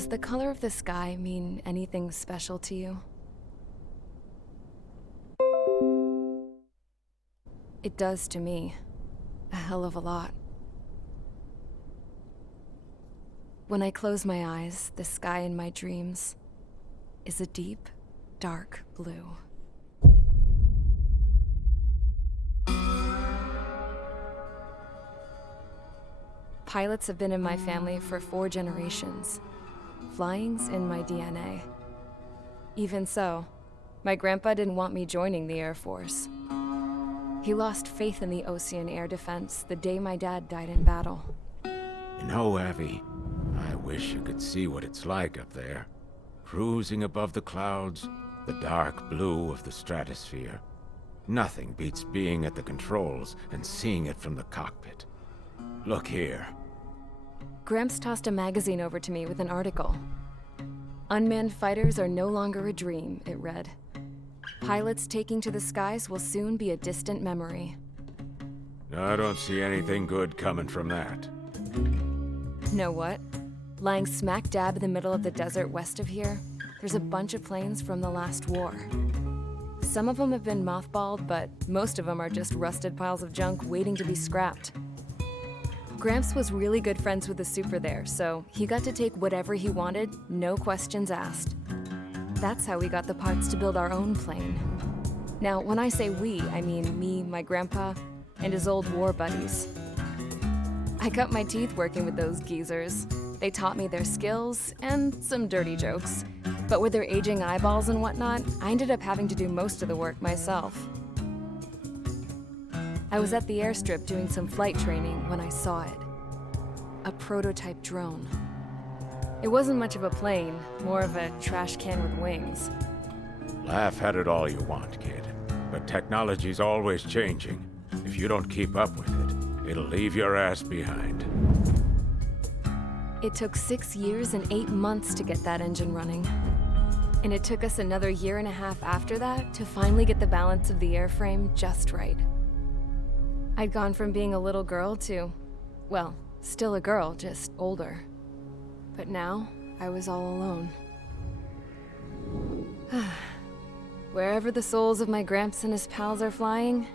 Does the color of the sky mean anything special to you? It does to me. A hell of a lot. When I close my eyes, the sky in my dreams is a deep, dark blue. Pilots have been in my family for 4 generations. Flying's in my DNA. Even so, my grandpa didn't want me joining the Air Force. He lost faith in the Ocean Air Defense the day my dad died in battle. You know, Abby, I wish you could see what it's like up there. Cruising above the clouds, the dark blue of the stratosphere. Nothing beats being at the controls and seeing it from the cockpit. Look here. Gramps tossed a magazine over to me with an article. Unmanned fighters are no longer a dream, it read. Pilots taking to the skies will soon be a distant memory. I don't see anything good coming from that. Know what? Lying smack dab in the middle of the desert west of here, there's a bunch of planes from the last war. Some of them have been mothballed, but most of them are just rusted piles of junk waiting to be scrapped. Gramps was really good friends with the super there, so he got to take whatever he wanted, no questions asked. That's how we got the parts to build our own plane. Now, when I say we, I mean me, my grandpa, and his old war buddies. I cut my teeth working with those geezers. They taught me their skills and some dirty jokes. But with their aging eyeballs and whatnot, I ended up having to do most of the work myself. I was at the airstrip doing some flight training when I saw it. A prototype drone. It wasn't much of a plane, more of a trash can with wings. Laugh at it all you want, kid. But technology's always changing. If you don't keep up with it, it'll leave your ass behind. It took 6 years and 8 months to get that engine running. And it took us another 1.5 years after that to finally get the balance of the airframe just right. I'd gone from being a little girl to, well, still a girl, just older. But now, I was all alone. Wherever the souls of my Gramps and his pals are flying,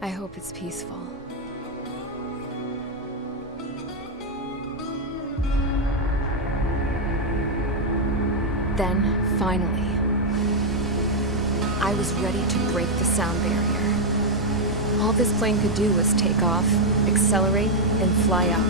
I hope it's peaceful. Then, finally, I was ready to break the sound barrier. All this plane could do was take off, accelerate, and fly up.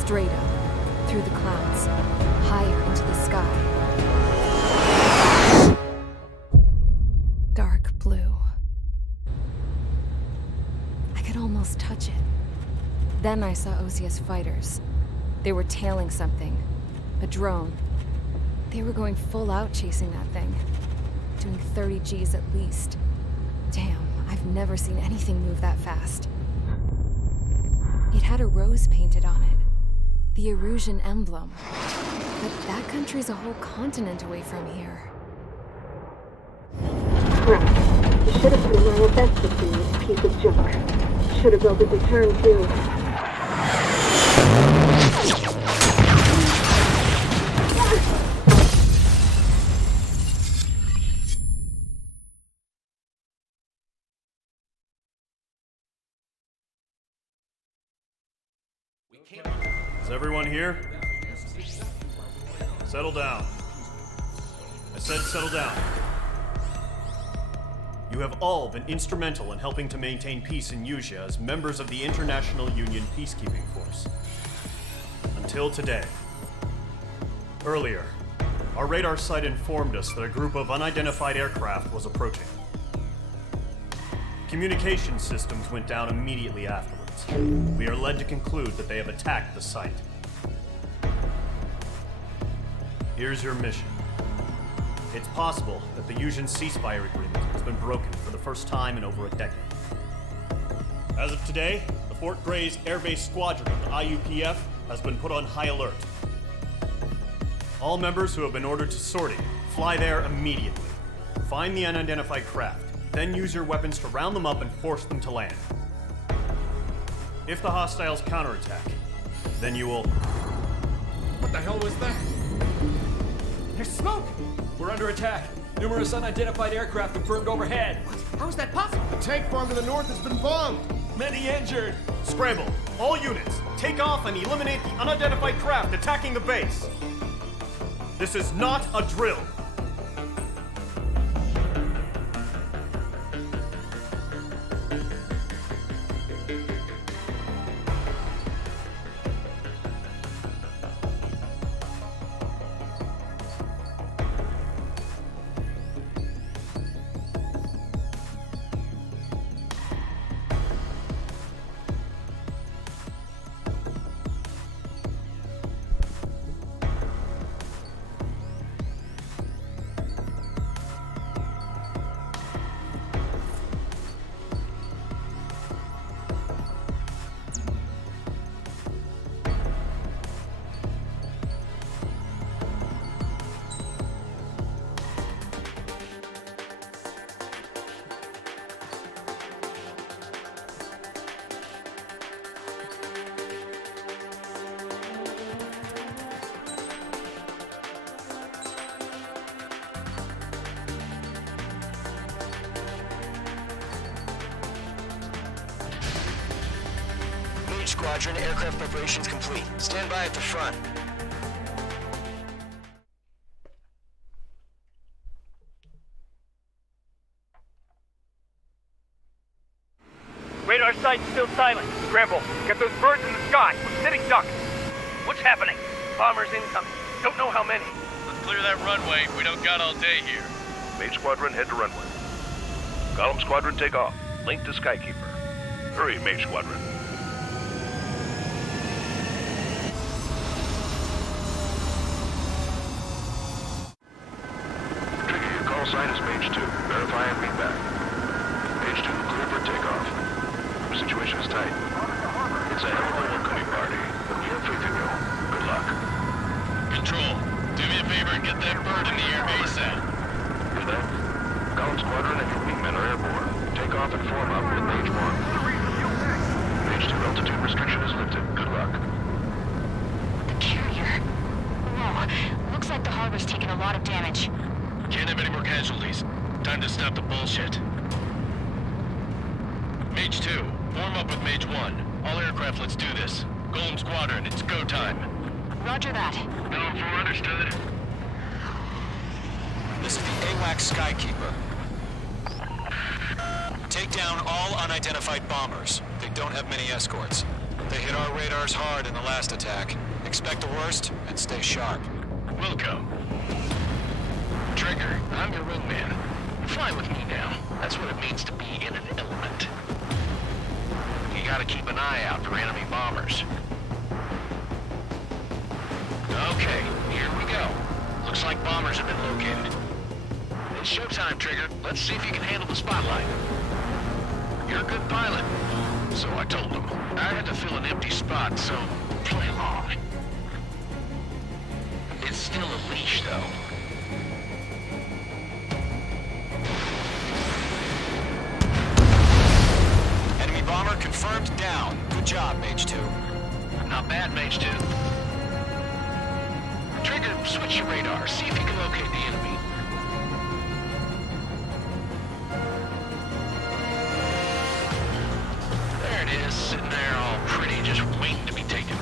Straight up, through the clouds, higher into the sky. Dark blue. I could almost touch it. Then I saw Osius fighters. They were tailing something. A drone. They were going full out chasing that thing. Doing 30 Gs at least. Damn, I've never seen anything move that fast. It had a rose painted on it. The Erusian emblem. But that country's a whole continent away from here. Crap. You should have been my best to see this piece of junk. Should have built a return too. Is everyone here? Settle down. I said settle down. You have all been instrumental in helping to maintain peace in Usea as members of the International Union Peacekeeping Force. Until today. Earlier, Our radar site informed us that a group of unidentified aircraft was approaching. Communication systems went down immediately afterwards. We are led to conclude that they have attacked the site. Here's your mission. It's possible that the Yuuzhan ceasefire agreement has been broken for the first time in over a decade. As of today, the Fort Grays Air Base Squadron of the IUPF has been put on high alert. All members who have been ordered to sortie, fly there immediately. Find the unidentified craft, then use your weapons to round them up and force them to land. If the hostiles counterattack, then you will... What the hell was that? There's smoke! We're under attack. Numerous unidentified aircraft confirmed overhead. What? How is that possible? The tank farm to the north has been bombed! Many injured. Scramble! All units, take off and eliminate the unidentified craft attacking the base! This is not a drill! Squadron, aircraft preparations complete. Stand by at the front. Radar site's still silent. Scramble. Get those birds in the sky. We're sitting ducks. What's happening? Bombers incoming. Don't know how many. Let's clear that runway. We don't got all day here. Mage Squadron, head to runway. Column Squadron, take off. Link to Skykeeper. Hurry, Mage Squadron. Trigger, your call sign is Mage 2. Verify and read back. Mage 2, clear for takeoff. The situation is tight. It's a hell of a welcoming party, but we have faith in you. Good luck. Control, do me a favor and get that bird in the air ASAP. Hear that? Column Squadron and your wingmen are airborne. Take off and form up with Mage 1. Mage 2, altitude restriction is lifted. Good luck. The carrier. Whoa. Looks like the harbor's taken a lot of damage. Can't have any more casualties. Time to stop the bullshit. Mage 2, form up with Mage 1. All aircraft, let's do this. Golem Squadron, it's go time. Roger that. No, for understood. This is the AWACS Skykeeper. Take down all unidentified bombers. They don't have many escorts. They hit our radars hard in the last attack. Expect the worst and stay sharp. Wilco. Trigger, I'm your wingman. Fly with me now. That's what it means to be in an element. You gotta keep an eye out for enemy bombers. Okay, here we go. Looks like bombers have been located. It's showtime, Trigger. Let's see if you can handle the spotlight. You're a good pilot. So I told him. I had to fill an empty spot, so play along. It's still a leash, though. Enemy bomber confirmed down. Good job, Mage 2. Not bad, Mage 2. Trigger, switch your radar. See if you can locate the enemy. There it is, sitting there all pretty, just waiting to be taken.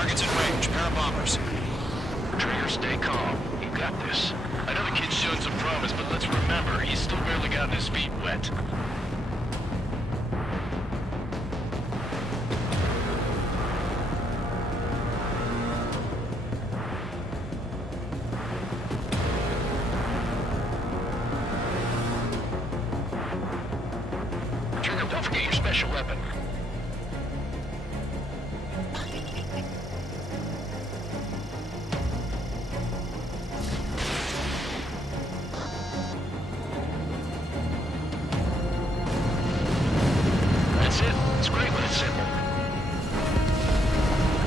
Target's in range. Pair of bombers. Trigger, stay calm. You got this. I know the kid's shown some promise, but let's remember, he's still barely gotten his feet wet. Trigger, don't forget your special weapon. That's it. It's great when it's simple.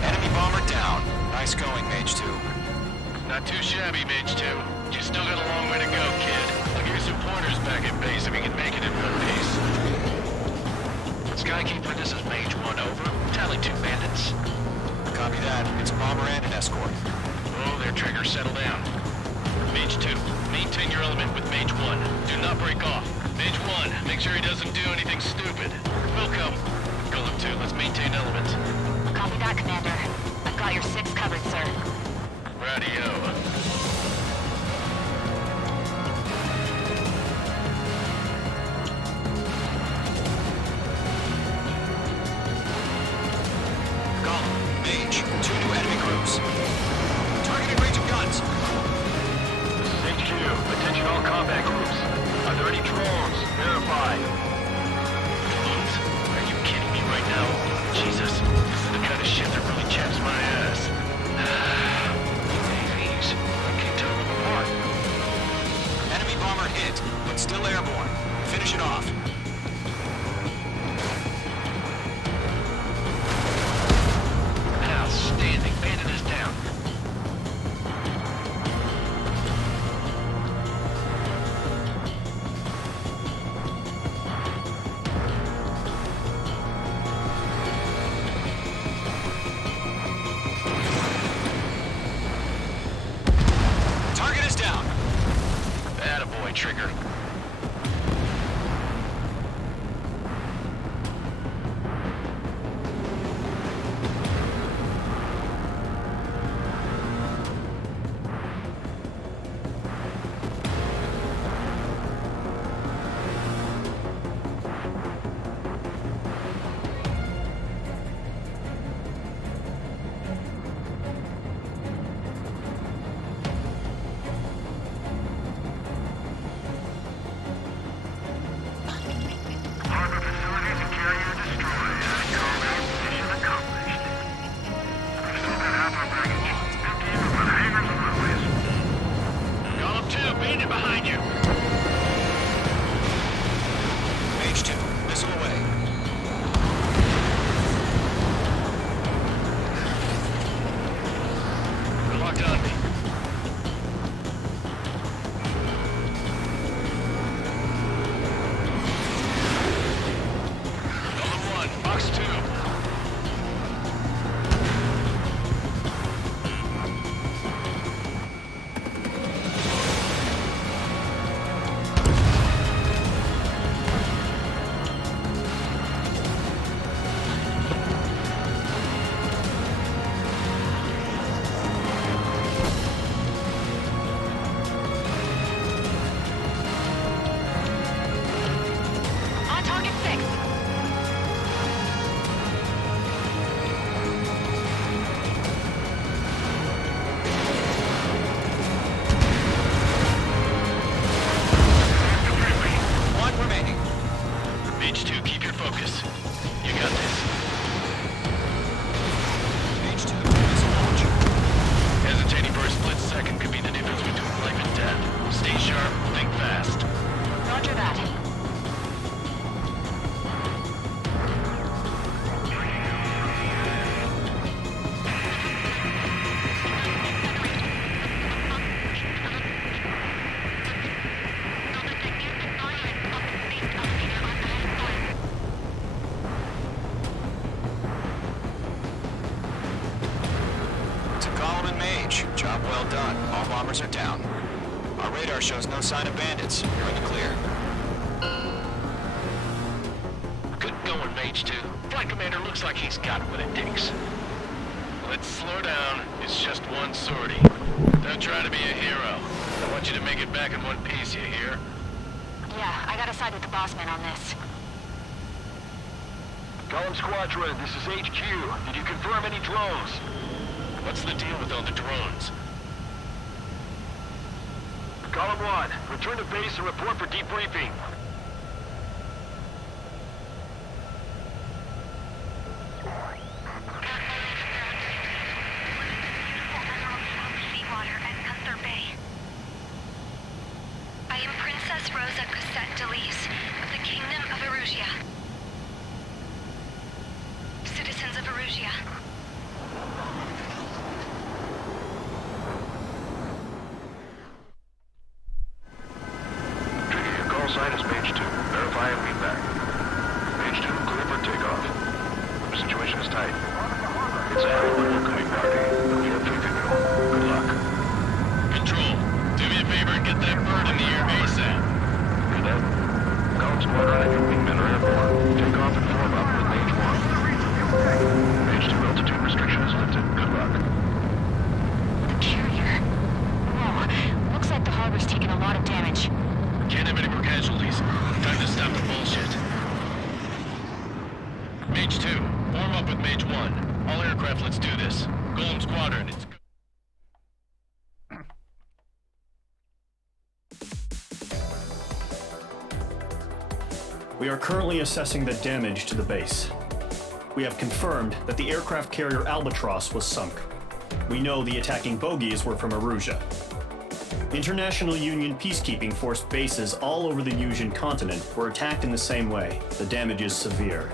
Enemy bomber down. Nice going, Mage 2. Not too shabby, Mage 2. You still got a long way to go, kid. I'll give you some pointers back at base if you can make it in one piece. Skykeeper, this is Mage 1, over. Tally 2 bandits. Copy that. It's a bomber and an escort. Oh, there, Trigger, settle down. Mage 2, maintain your element with Mage 1. Do not break off. Mage 1, make sure he doesn't do anything stupid. We'll come. Golem 2, let's maintain element. Copy that, Commander. I've got your 6 covered, sir. Radio. Mage, 2 new enemy groups. Targeting range of guns. This is HQ. Attention all combat groups. Are there any drones? Verify. Drones? Are you kidding me right now? Jesus, this is the kind of shit that really chaps my ass. UAVs. I can't tell them apart. Enemy bomber hit, but still airborne. Finish it off. Outstanding. Bandit is down. Target is down. Attaboy, Trigger. Golem 2, bandit behind you. Mage 2, missile away. They're locked on me. Golem 1, box 2. On target 6. One remaining. Mage 2, keep your focus. You got this. Mage 2, missile launch. Hesitating for a split second could be the difference between life and death. Stay sharp, think fast. Roger that. To Golem and Mage, job well done. All bombers are down. Our radar shows no sign of bandits. You're in the clear. Good going, Mage 2. Flight Commander looks like he's got what it takes. Let Slow down. It's just one sortie. Don't try to be a hero. I want you to make it back in one piece, you hear? Yeah, I gotta side with the boss man on this. Column Squadron, this is HQ. Did you confirm any drones? What's the deal with all the drones? Column 1, return to base and report for debriefing. Seawater at Gunther Bay. I am Princess Rosa Cosette Delise of the Kingdom of Erusia. Citizens of Erusia. Trigger, your call sign is page 2. Verify and read back. Page 2, clear for takeoff. The situation is tight. It's a hell of a welcoming party, but we have faith in you. Good luck. Control, do me a favor and get that bird in the air ASAP. Cadet, Column Squadron and your wingmen are airborne. Take off and form up with Mage 1. Mage 2 altitude restriction is lifted. Good luck. The carrier. Whoa, looks like the harbor's taken a lot of damage. Can't have any more casualties. Time to stop the bullshit. Mage 2, form up with Mage 1. All aircraft, let's do this. Golem Squadron, it's... We are currently assessing the damage to the base. We have confirmed that the aircraft carrier Albatross was sunk. We know the attacking bogies were from Erusia. International Union peacekeeping force bases all over the Yusian continent were attacked in the same way. The damage is severe.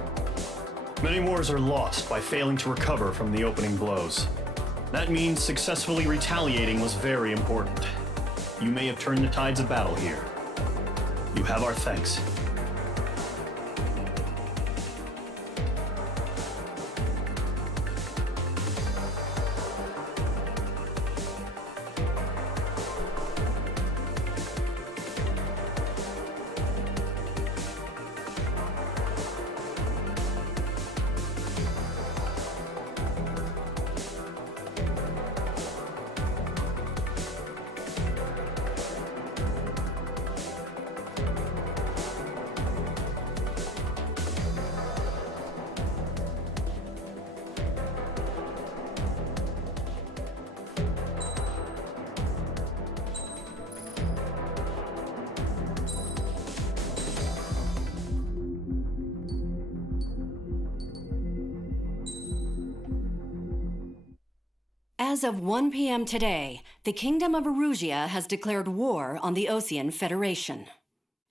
Many wars are lost by failing to recover from the opening blows. That means successfully retaliating was very important. You may have turned the tides of battle here. You have our thanks. As of 1 p.m. today, the Kingdom of Erusia has declared war on the Osean Federation.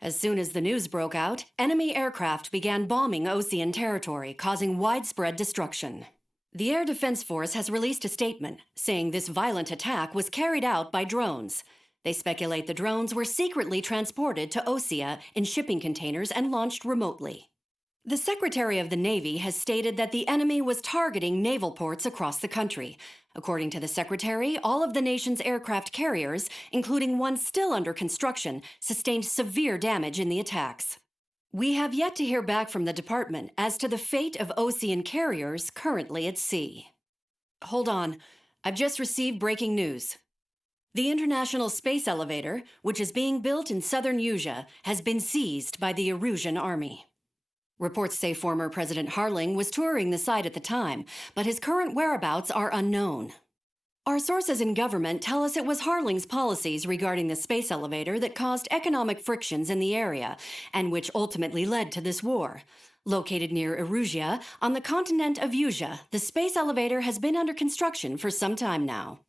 As soon as the news broke out, enemy aircraft began bombing Osean territory, causing widespread destruction. The Air Defense Force has released a statement saying this violent attack was carried out by drones. They speculate the drones were secretly transported to Osea in shipping containers and launched remotely. The Secretary of the Navy has stated that the enemy was targeting naval ports across the country. According to the Secretary, all of the nation's aircraft carriers, including one still under construction, sustained severe damage in the attacks. We have yet to hear back from the department as to the fate of Osean carriers currently at sea. Hold on, I've just received breaking news. The International Space Elevator, which is being built in southern Yusia, has been seized by the Erusian army. Reports say former President Harling was touring the site at the time, but his current whereabouts are unknown. Our sources in government tell us it was Harling's policies regarding the space elevator that caused economic frictions in the area, and which ultimately led to this war. Located near Erusia, on the continent of Yusia, the space elevator has been under construction for some time now.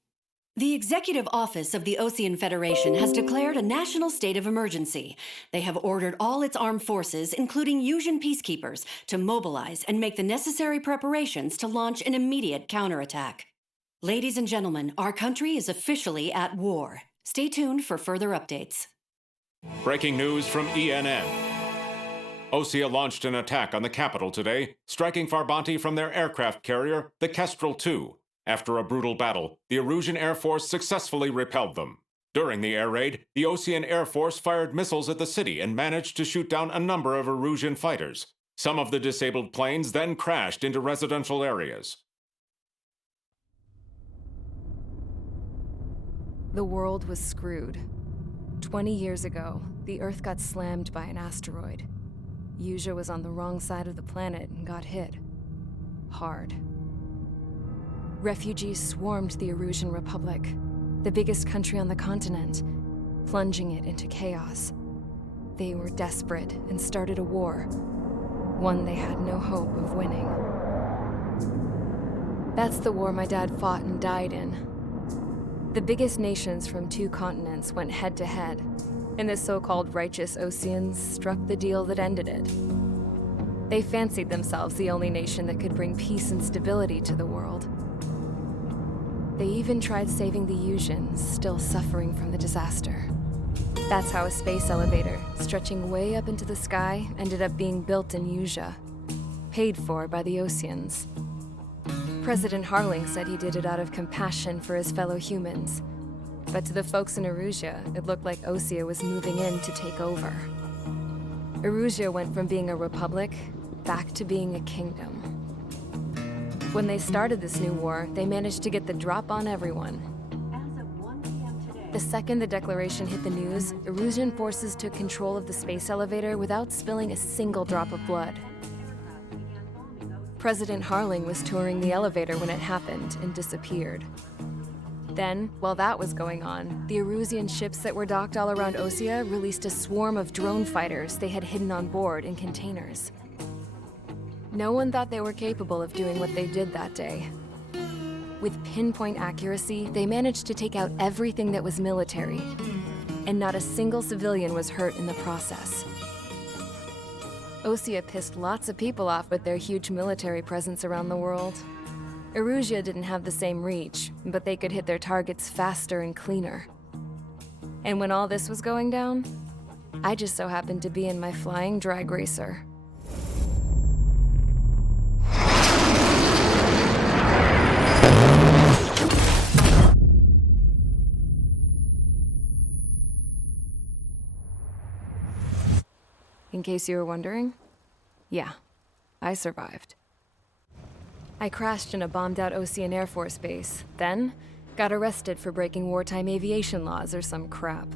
The Executive Office of the Osean Federation has declared a national state of emergency. They have ordered all its armed forces, including Yusian peacekeepers, to mobilize and make the necessary preparations to launch an immediate counterattack. Ladies and gentlemen, our country is officially at war. Stay tuned for further updates. Breaking news from ENN. Osea launched an attack on the capital today, striking Farbanti from their aircraft carrier, the Kestrel II. After a brutal battle, the Erusian Air Force successfully repelled them. During the air raid, the Osean Air Force fired missiles at the city and managed to shoot down a number of Erusian fighters. Some of the disabled planes then crashed into residential areas. The world was screwed. 20 years ago, the Earth got slammed by an asteroid. Usha was on the wrong side of the planet and got hit. Hard. Refugees swarmed the Erusian Republic, the biggest country on the continent, plunging it into chaos. They were desperate and started a war, one they had no hope of winning. That's the war my dad fought and died in. The biggest nations from 2 continents went head-to-head, and the so-called righteous Oseans struck the deal that ended it. They fancied themselves the only nation that could bring peace and stability to the world. They even tried saving the Usians, still suffering from the disaster. That's how a space elevator, stretching way up into the sky, ended up being built in Usha, paid for by the Oseans. President Harling said he did it out of compassion for his fellow humans. But to the folks in Erusia, it looked like Osea was moving in to take over. Erusia went from being a republic back to being a kingdom. When they started this new war, they managed to get the drop on everyone. The second the declaration hit the news, Erusian forces took control of the space elevator without spilling a single drop of blood. President Harling was touring the elevator when it happened and disappeared. Then, while that was going on, the Erusian ships that were docked all around Osea released a swarm of drone fighters they had hidden on board in containers. No one thought they were capable of doing what they did that day. With pinpoint accuracy, they managed to take out everything that was military, and not a single civilian was hurt in the process. Osea pissed lots of people off with their huge military presence around the world. Erusia didn't have the same reach, but they could hit their targets faster and cleaner. And when all this was going down, I just so happened to be in my flying drag racer. In case you were wondering, yeah, I survived. I crashed in a bombed-out Osean Air Force base, then got arrested for breaking wartime aviation laws or some crap.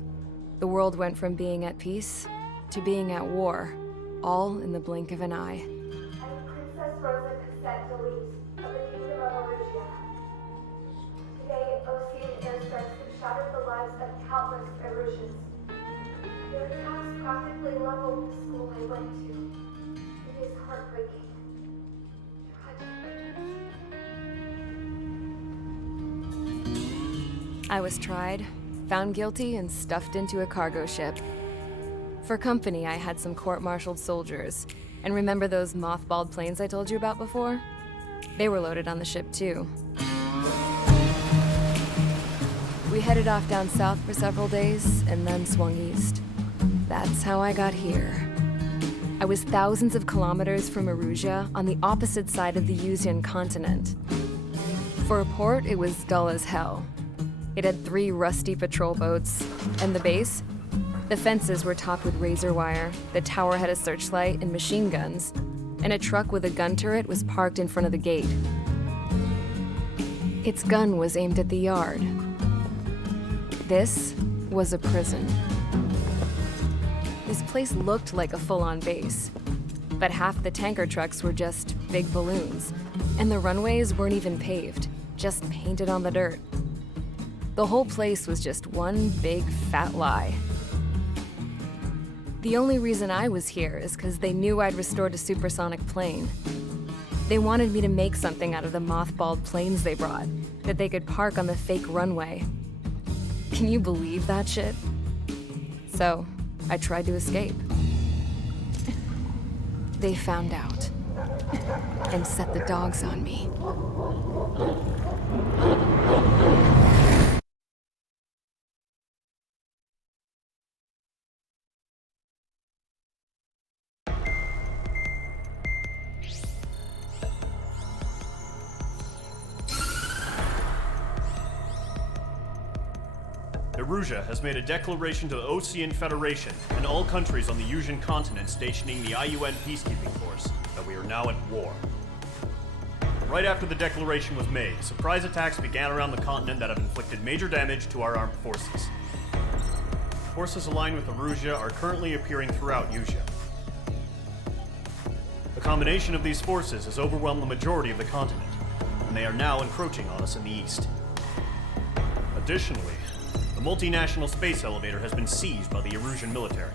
The world went from being at peace to being at war, all in the blink of an eye. I'm Princess Rosa Cassette Delete of the Kingdom of Erusia. Today, Osean airstrikes have shattered the lives of countless Erusians. Their attacks practically leveled the school I went to. It is heartbreaking. I was tried, found guilty, and stuffed into a cargo ship. For company, I had some court-martialed soldiers. And remember those mothballed planes I told you about before? They were loaded on the ship too. We headed off down south for several days, and then swung east. That's how I got here. I was thousands of kilometers from Erusia, on the opposite side of the Usian continent. For a port, it was dull as hell. It had 3 rusty patrol boats, and the base? The fences were topped with razor wire, the tower had a searchlight and machine guns, and a truck with a gun turret was parked in front of the gate. Its gun was aimed at the yard. This was a prison. This place looked like a full-on base, but half the tanker trucks were just big balloons, and the runways weren't even paved, just painted on the dirt. The whole place was just one big fat lie. The only reason I was here is because they knew I'd restored a supersonic plane. They wanted me to make something out of the mothballed planes they brought, that they could park on the fake runway. Can you believe that shit? So, I tried to escape. They found out, and set the dogs on me. Erusia has made a declaration to the Osean Federation and all countries on the Usian continent stationing the IUN peacekeeping force that we are now at war. Right after the declaration was made, surprise attacks began around the continent that have inflicted major damage to our armed forces. Forces aligned with Erusia are currently appearing throughout Usea. The combination of these forces has overwhelmed the majority of the continent, and they are now encroaching on us in the east. Additionally, the multinational space elevator has been seized by the Erusian military.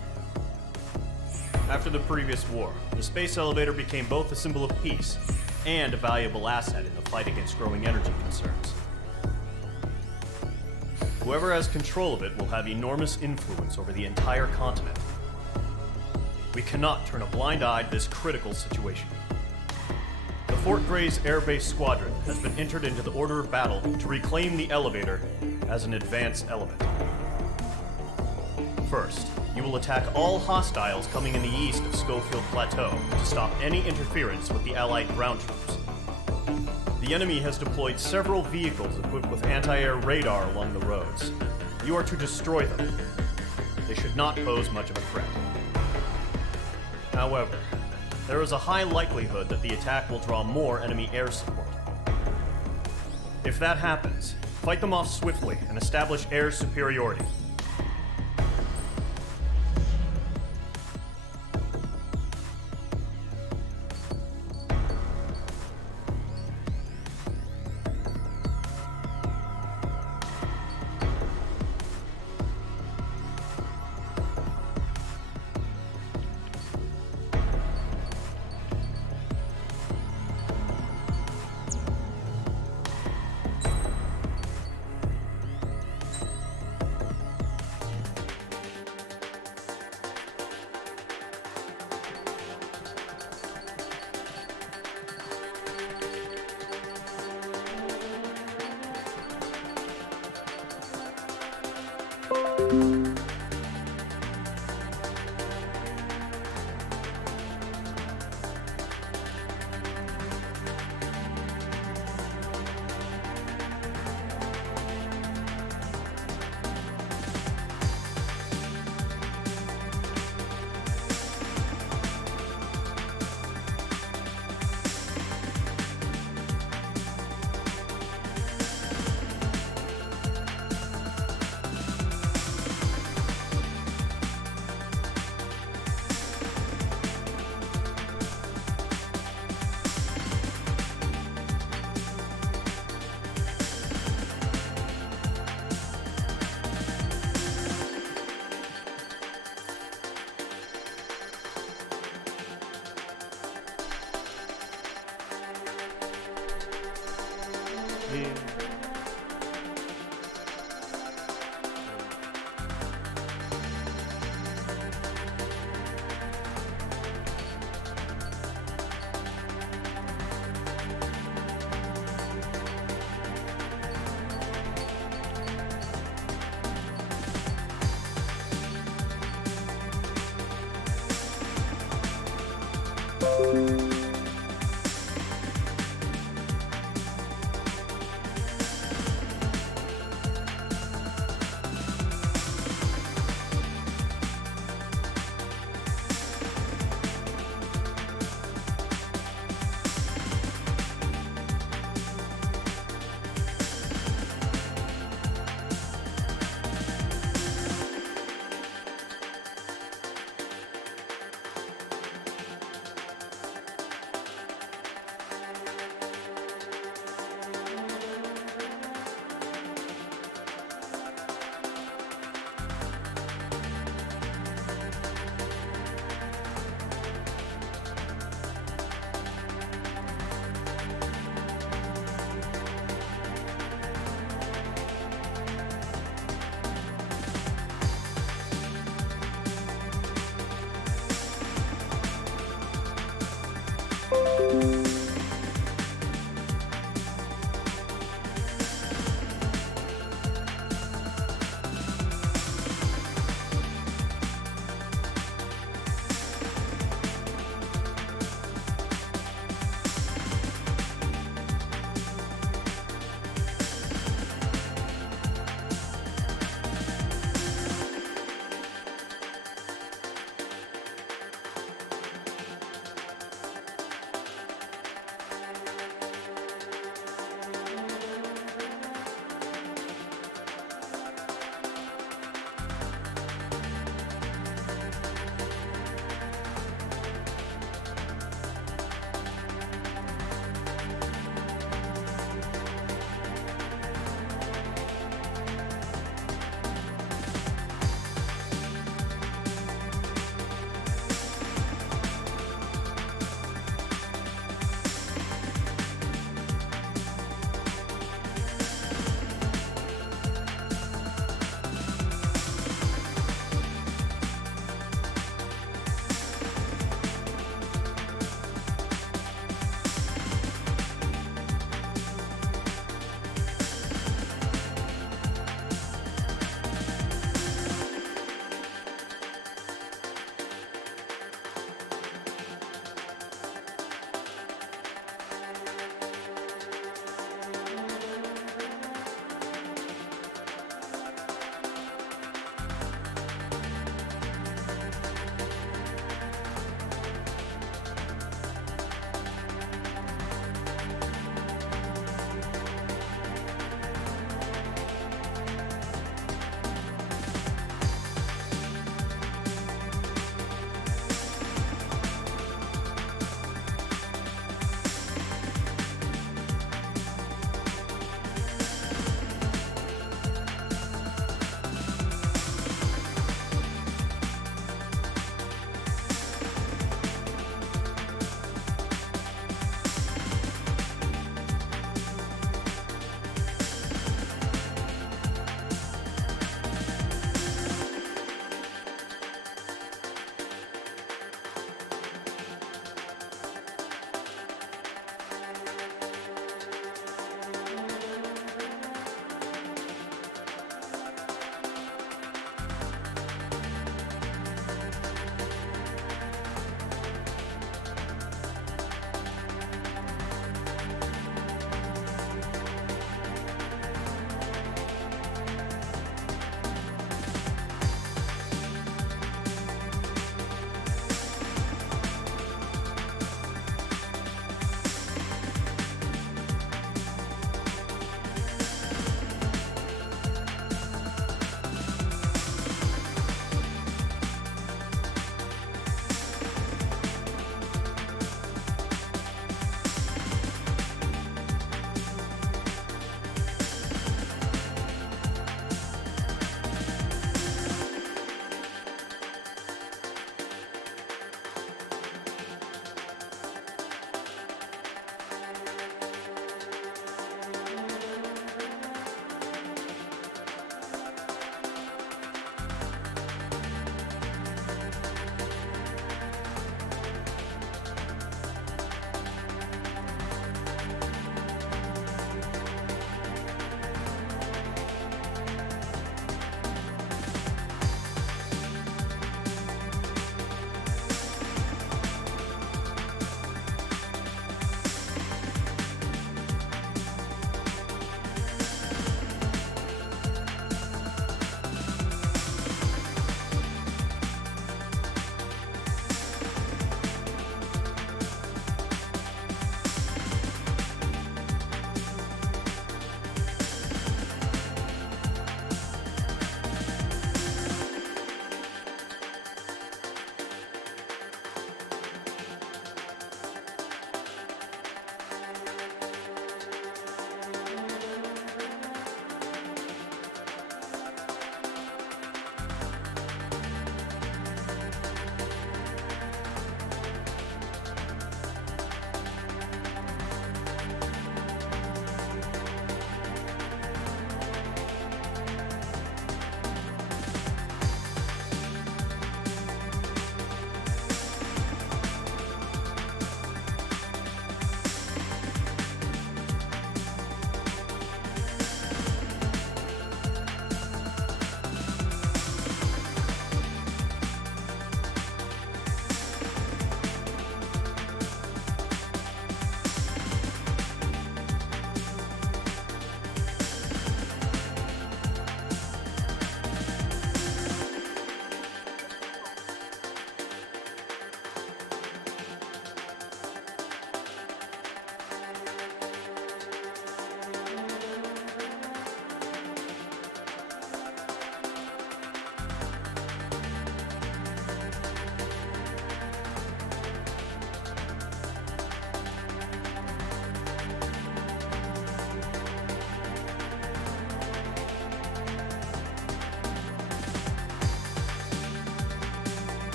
After the previous war, the space elevator became both a symbol of peace and a valuable asset in the fight against growing energy concerns. Whoever has control of it will have enormous influence over the entire continent. We cannot turn a blind eye to this critical situation. The Fort Gray's Air Base Squadron has been entered into the order of battle to reclaim the elevator as an advance element. First, you will attack all hostiles coming in the east of Schofield Plateau to stop any interference with the Allied ground troops. The enemy has deployed several vehicles equipped with anti-air radar along the roads. You are to destroy them. They should not pose much of a threat. However, there is a high likelihood that the attack will draw more enemy air support. If that happens, fight them off swiftly and establish air superiority.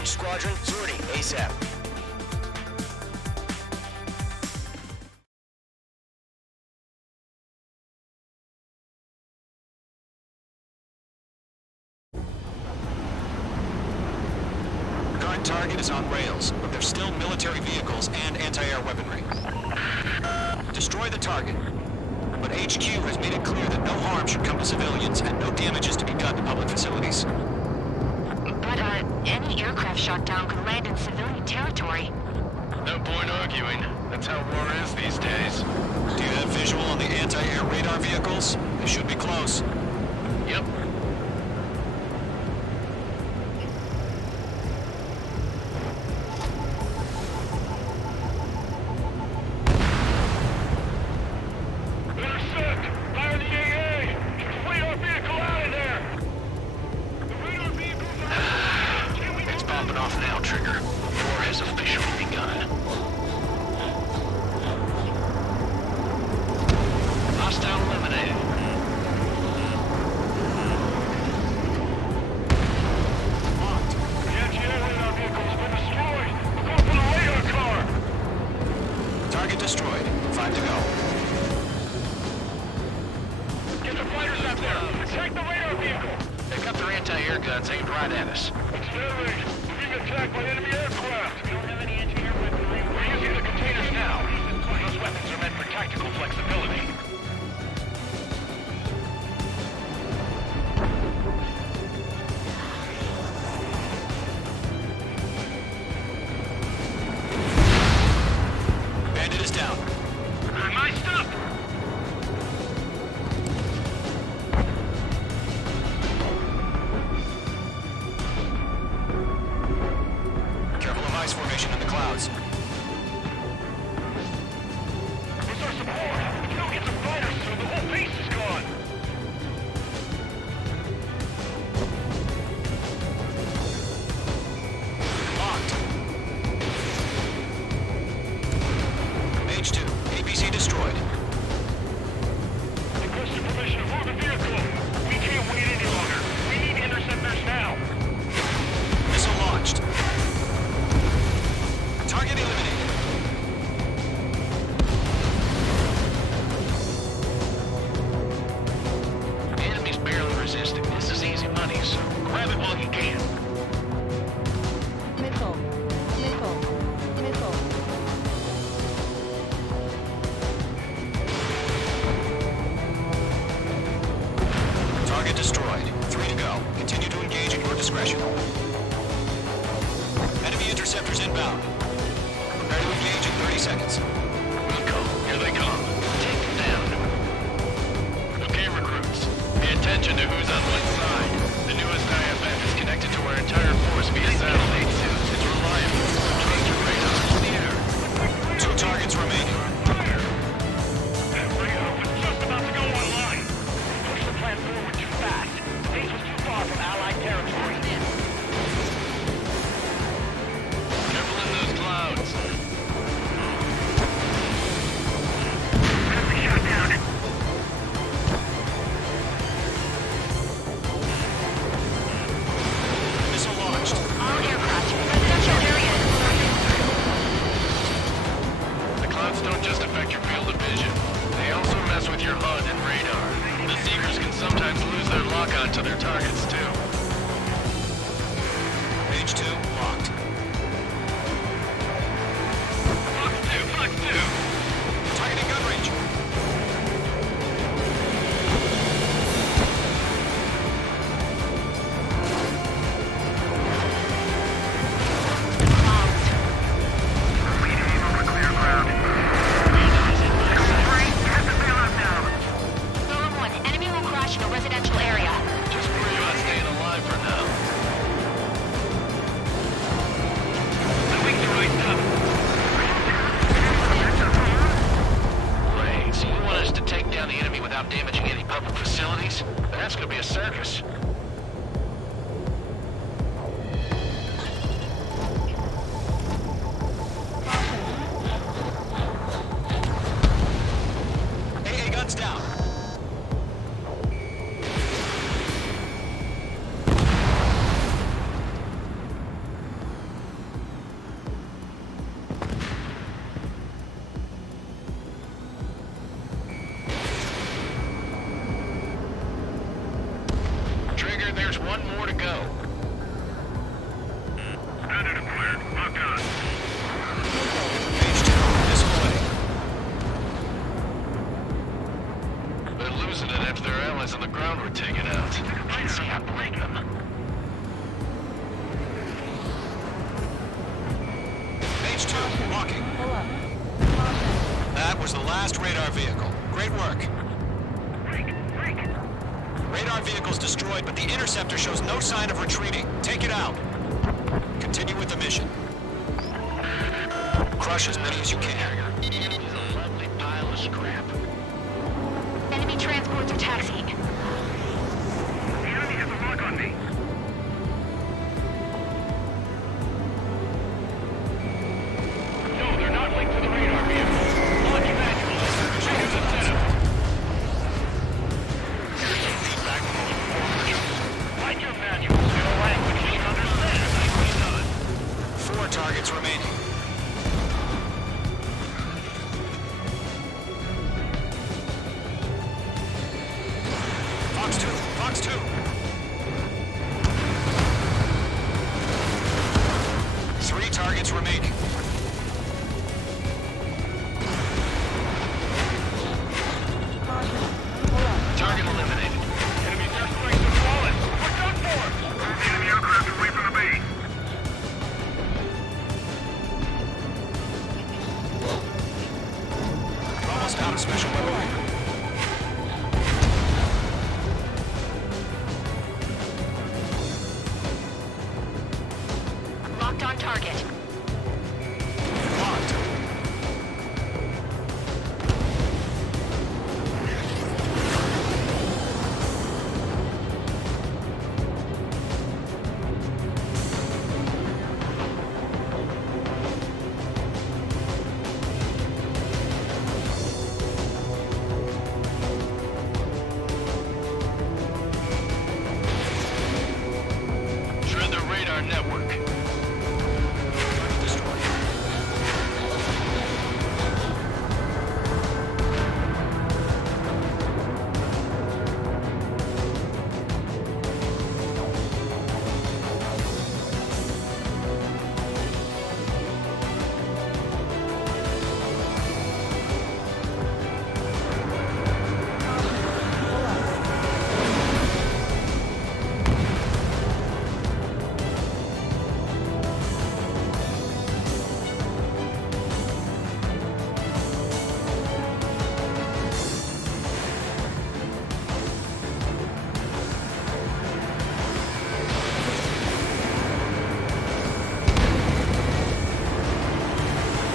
Engage squadron, sortie ASAP. Current target is on rails, but there's still military vehicles and anti-air weaponry. Destroy the target. But HQ has made it clear that no harm should come to civilians and no damage is to be done to public facilities. But, any aircraft shot down could land in civilian territory. No point arguing. That's how war is these days. Do you have visual on the anti-air radar vehicles? They should be close. Yep. It's popping off now, Trigger. War has officially begun. Hostile eliminated. Target destroyed. 5 to go. Get the fighters out there! Attack the radar vehicle! They've got their anti-air guns aimed right at us. We're being attacked by enemy aircraft! We don't have any anti-air weaponry. We're using the containers now. Those weapons are meant for tactical flexibility. Bandit is down. My stuff! Careful of ice formation in the clouds. Where's our support? We don't get some fighters soon. The whole base is gone. Locked. Mage 2. APC destroyed. Requesting permission to move the vehicle. We can't wait any longer. We need interceptors now. Missile launched. Target eliminated. The enemy's barely resisting. This is easy money, so grab it while you can. Missile. Target destroyed. 3 to go. Continue to engage at your discretion. Enemy interceptors inbound. Prepare to engage in 30 seconds. Nico, here they come. Take them down. Okay, recruits. Pay attention to who's on what side. The newest IFF is connected to our entire force via satellite. It's reliable. Change your radars in the air. 2 targets remaining. That radar was just about to go online. Push the plan forward too fast. Base was too far from Allied territory. Careful in those clouds. Commander declared. Lock on. Page 2, missile away. They're losing it after their allies on the ground were taken out. Can't say I blame them. Page 2, walking. That was the last radar vehicle. Great work. Radar vehicle's destroyed, but the interceptor shows no sign of retreating. Take it out. Continue with the mission. Crush as many as you can. He's a lovely pile of scrap. Enemy transports are taxiing. The enemy has a lock on me. No, they're not linked to the radar vehicle. Launch manual. Check the setup. Feedback from all formations. Like your manuals in a language you understand. Nicely done. 4 targets remaining. Fox 2, Fox 2. 3 targets remaining. Target eliminated. Enemy airstrikes are falling. We're done for. Move the enemy aircraft away from the base. We're almost out of special weaponry. Locked on target. Locked. Shred the radar network. Destroyed.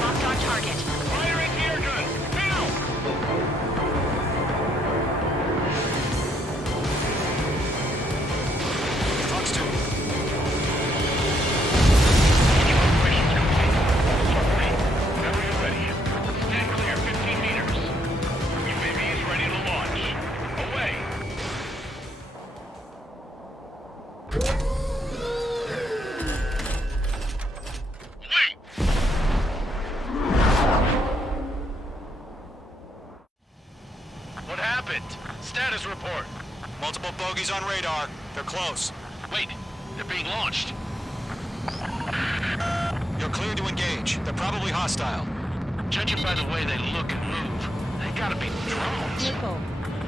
Locked on target. Firing air gun. Now. Fox 2. Whenever you're ready. Stand clear 15 meters. UAV is ready to launch. Away. What happened? Status report. Multiple bogeys on radar. They're close. Wait, they're being launched. You're cleared to engage. They're probably hostile. Judging by the way they look and move, they gotta be drones.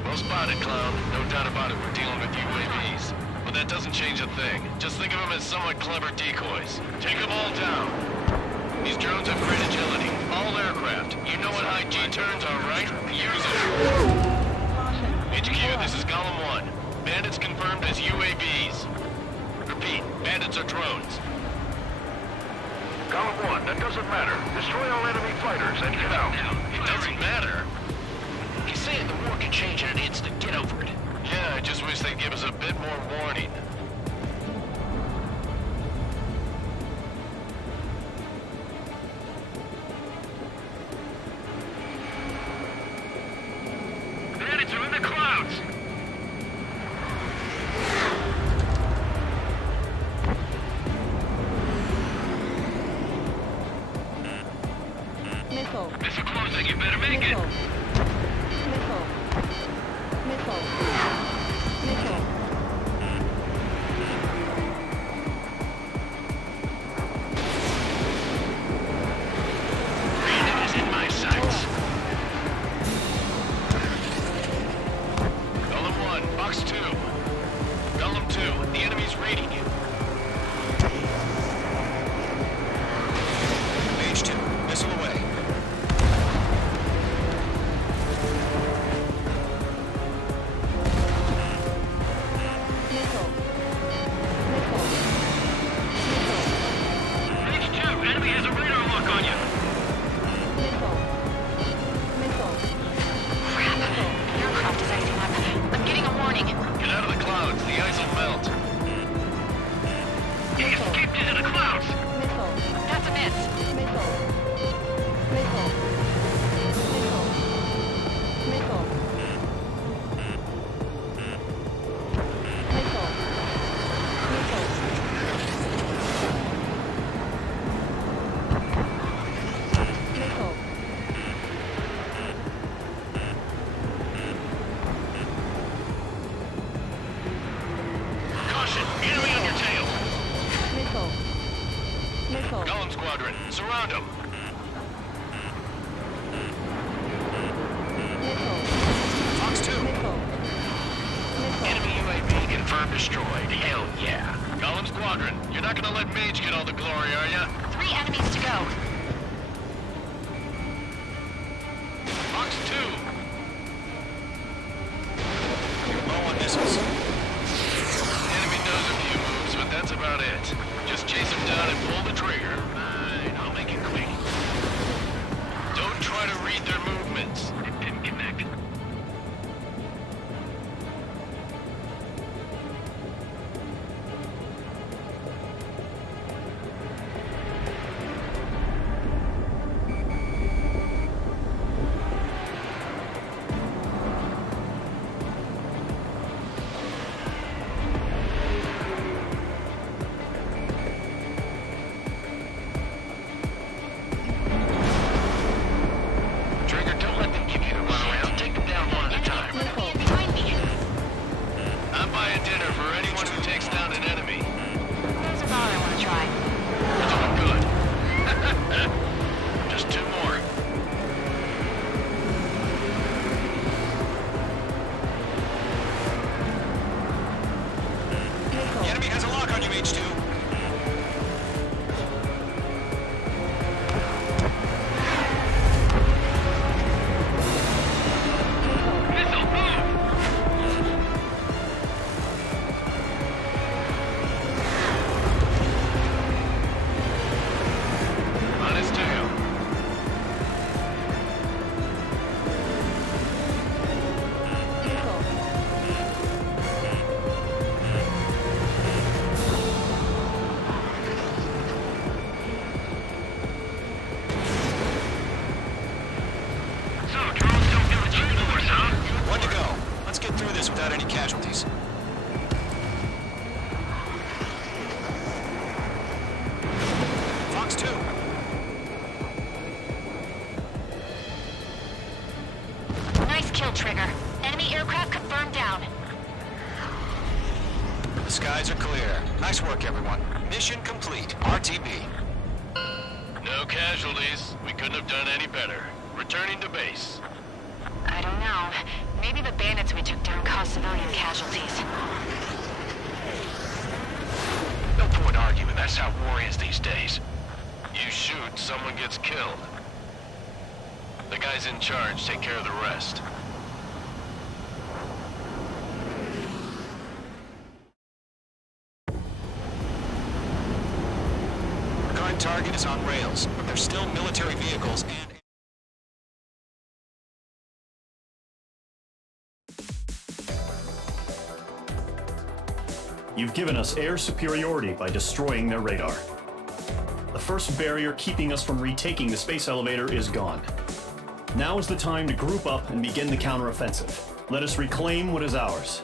Well spotted, Clown. No doubt about it, we're dealing with UAVs. But that doesn't change a thing. Just think of them as somewhat clever decoys. Take them all down. These drones have great agility. All aircraft. You know what high G-turns are, right? Use them. HQ, this is Column 1. Bandits confirmed as UAVs. Repeat, bandits are drones. Column 1, that doesn't matter. Destroy all enemy fighters and get out. It doesn't matter. He's saying the war can change in an instant. Get over it. Yeah, I just wish they'd give us a bit more warning. Bandits are in the clouds. Missile. Missile closing, you better make it. Missile. Missile. Missile. lock on you. Crap. The aircraft is acting up. I'm getting a warning. Get out of the clouds. The ice will melt. He escaped into the clouds. That's a miss. Caution. Enemy on your tail. Golem Squadron. Surround them. Fox 2. Enemy UAV confirmed destroyed. Hell yeah. Golem Squadron, you're not gonna let Mage get all the glory, are ya? 3 enemies to go. Fox 2. You're low on missiles. Enemy knows a few moves, but that's about it. Just chase him down and pull the trigger. Fine, I'll make it quick. Don't try to read their movements. It didn't connect. Trigger, don't let them give you the runaround. Take them down one at a time. Behind me. I'm buying dinner for anyone who takes down an enemy. There's a bar I want to try. You're doing good. Just 2 more. The enemy has a lock on you, H2. Missile, move! On his tail. So, drones don't do what you do, huh? 1 to go. Let's get through this without any casualties. Fox 2. Nice kill, Trigger. Enemy aircraft confirmed down. The skies are clear. Nice work, everyone. Mission complete. RTB. No casualties. We couldn't have done any better. Returning to base. I don't know. Maybe the bandits we took down caused civilian casualties. No point arguing. That's how war is these days. You shoot, someone gets killed. The guys in charge take care of the rest. The current target is on rails, but there's still military vehicles and... You've given us air superiority by destroying their radar. The first barrier keeping us from retaking the space elevator is gone. Now is the time to group up and begin the counteroffensive. Let us reclaim what is ours.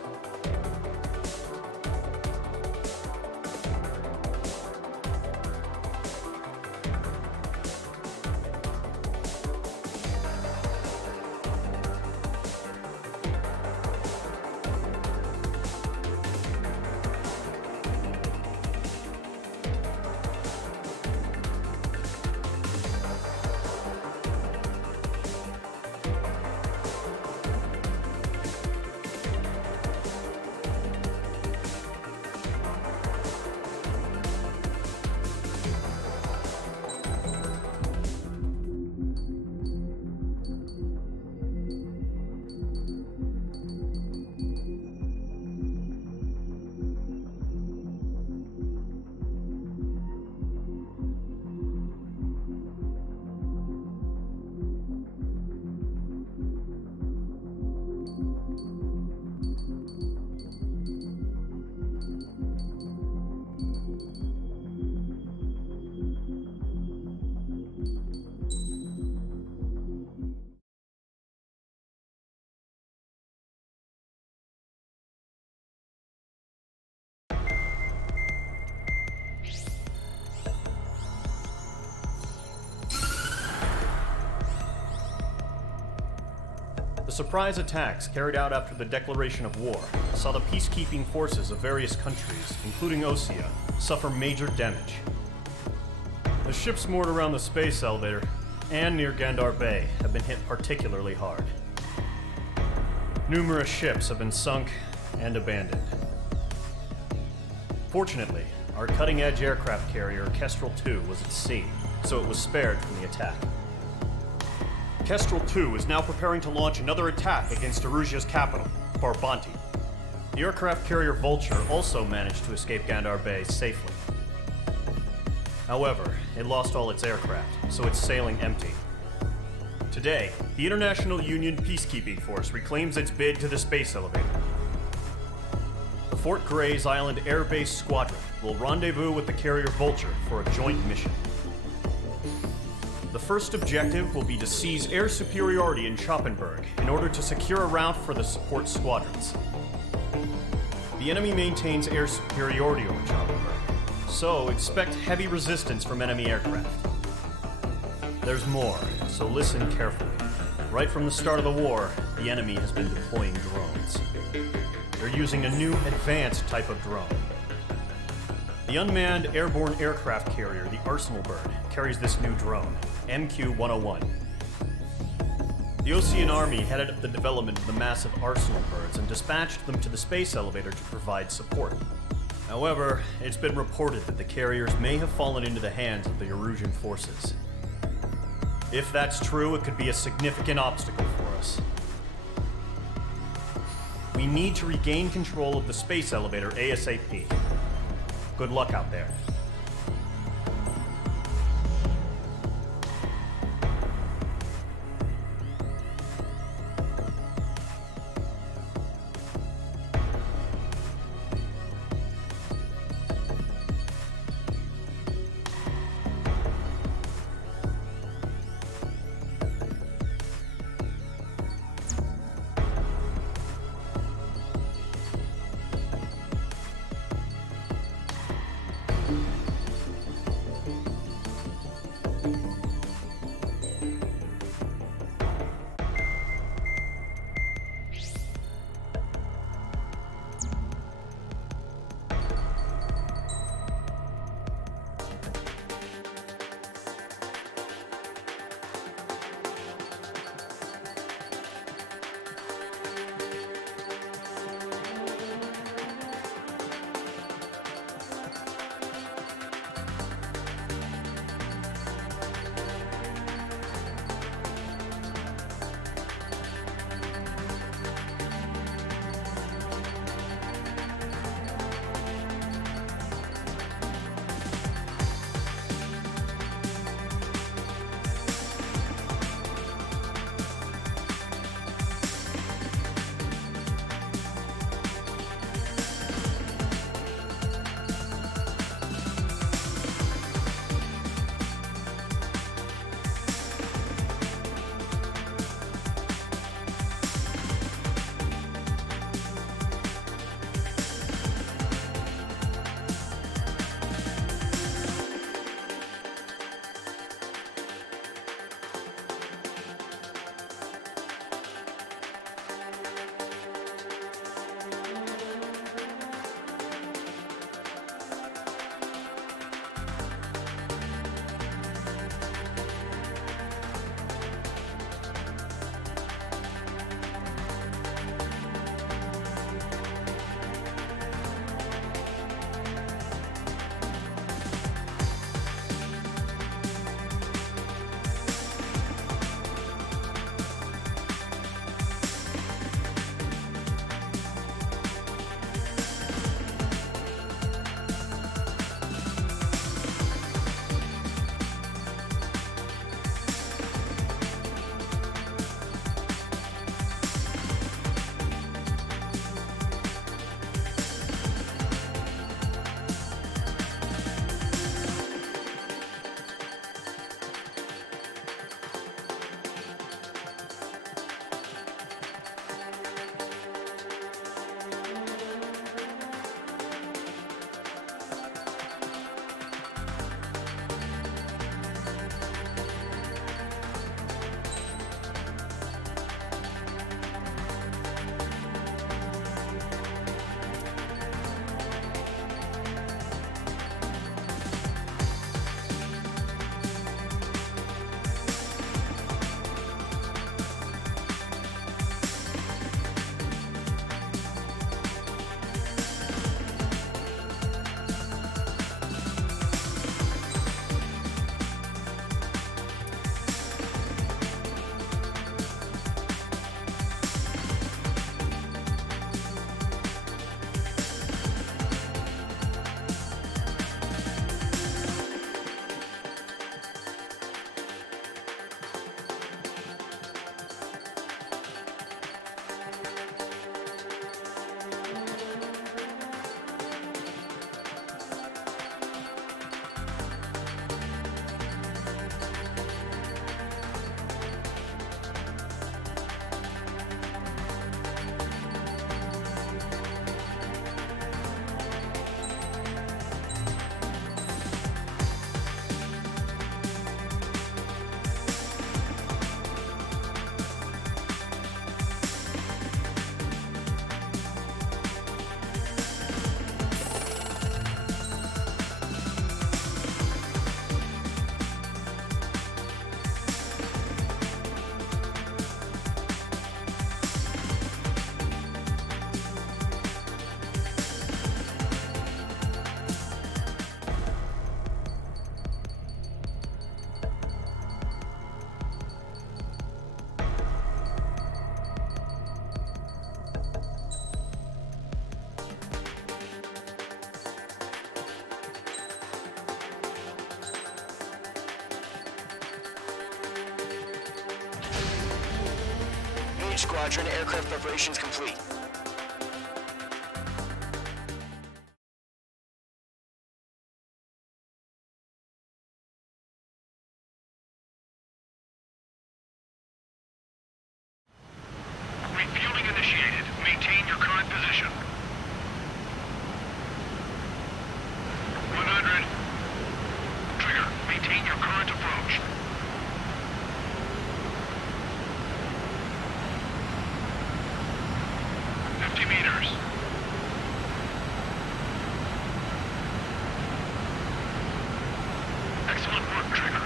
surprise attacks carried out after the declaration of war saw the peacekeeping forces of various countries, including Osea, suffer major damage. The ships moored around the space elevator and near Gandar Bay have been hit particularly hard. Numerous ships have been sunk and abandoned. Fortunately, our cutting-edge aircraft carrier Kestrel II was at sea, so it was spared from the attack. Kestrel II is now preparing to launch another attack against Erusia's capital, Barbanti. The aircraft carrier Vulture also managed to escape Gandar Bay safely. However, it lost all its aircraft, so it's sailing empty. Today, the International Union Peacekeeping Force reclaims its bid to the space elevator. The Fort Grays Island Air Base Squadron will rendezvous with the carrier Vulture for a joint mission. The first objective will be to seize air superiority in Schoppenberg in order to secure a route for the support squadrons. The enemy maintains air superiority over Schoppenberg, so expect heavy resistance from enemy aircraft. There's more, so listen carefully. Right from the start of the war, the enemy has been deploying drones. They're using a new advanced type of drone. The unmanned airborne aircraft carrier, the Arsenal Bird, carries this new drone, MQ-101. The Osean Army headed up the development of the massive Arsenal Birds and dispatched them to the space elevator to provide support. However, it's been reported that the carriers may have fallen into the hands of the Erusian forces. If that's true, it could be a significant obstacle for us. We need to regain control of the space elevator ASAP. Good luck out there. Mage Squadron, aircraft preparations complete. Refueling initiated. Maintain your current position. 100. Trigger, maintain your current approach. 50 meters. Excellent work, Trigger.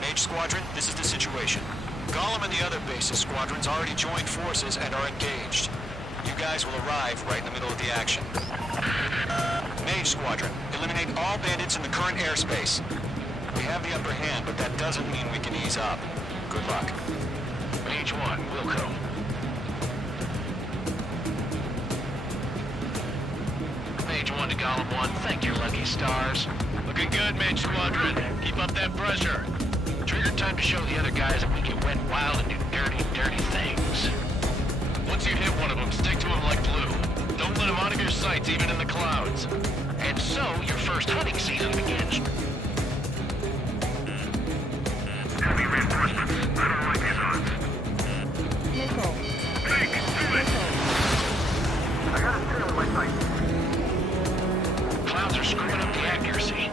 Mage Squadron, this is the situation. Golem and the other bases squadrons already joined forces and are engaged. You guys will arrive right in the middle of the action. Mage Squadron, eliminate all bandits in the current airspace. We have the upper hand, but that doesn't mean we can ease up. Good luck. Mage 1, Wilco. Mage 1 to Golem 1, thank your lucky stars. Looking good, Mage Squadron. Keep up that pressure. Trigger time to show the other guys that we get wet and wild and do dirty, dirty things. Once you hit one of them, stick to him like glue. Don't let him out of your sights, even in the clouds. And so, your first hunting season begins. Heavy reinforcements. I don't like these odds. Take, do it! I got a tail in my sight. Clouds are screwing up the accuracy.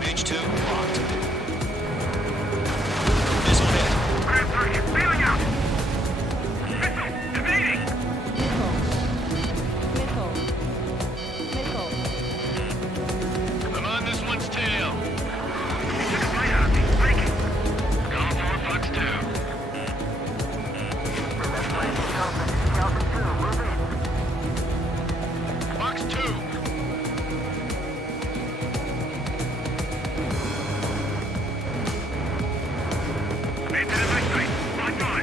Mage 2, locked. Missile hit. Grand target, bailing out! Missile, evading! I'm on this one's tail. He took a bite out of me, breaking. Golem 4, Fox 2. Fox 2. Made to the right side. Locked on.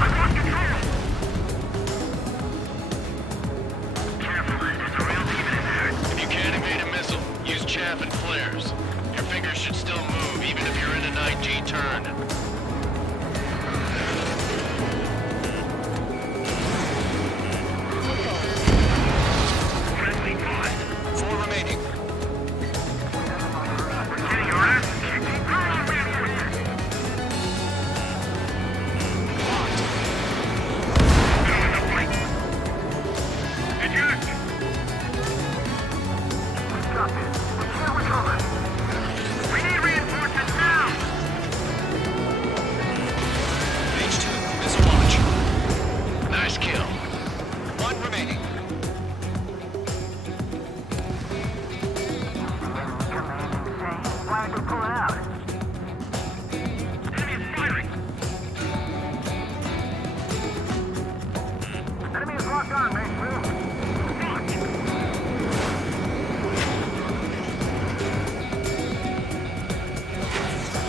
I've lost control! Careful, there's a real demon in there. If you can't evade a missile, use chaff and flares. Your fingers should still move, even if you're in a 9G turn. Friendly pod. 4 remaining. We're getting our asses kicked. Reinforcements. Doing the fight. Eject. We got this. We can't recover. We need reinforcements now. Mage 2, missile launch. Nice kill. 1 remaining. Why are they pulling out? Enemy is firing. Enemy is locked on, mate.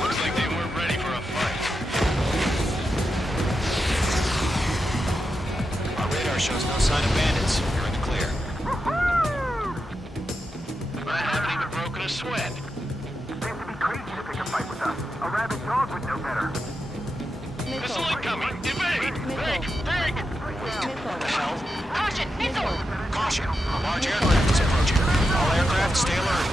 Looks like they weren't ready for a fight. Our radar shows no sign of bandits. You're in the clear. I haven't even broken a sweat. Seems to be crazy to pick a fight with us. A rabid dog would know better. Missile incoming! Evade! Break! Break! What the hell? Caution! Missile! Caution! A large aircraft is approaching. All aircraft stay alert.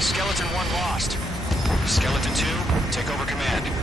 Skeleton 1 lost. Skeleton 2, take over command.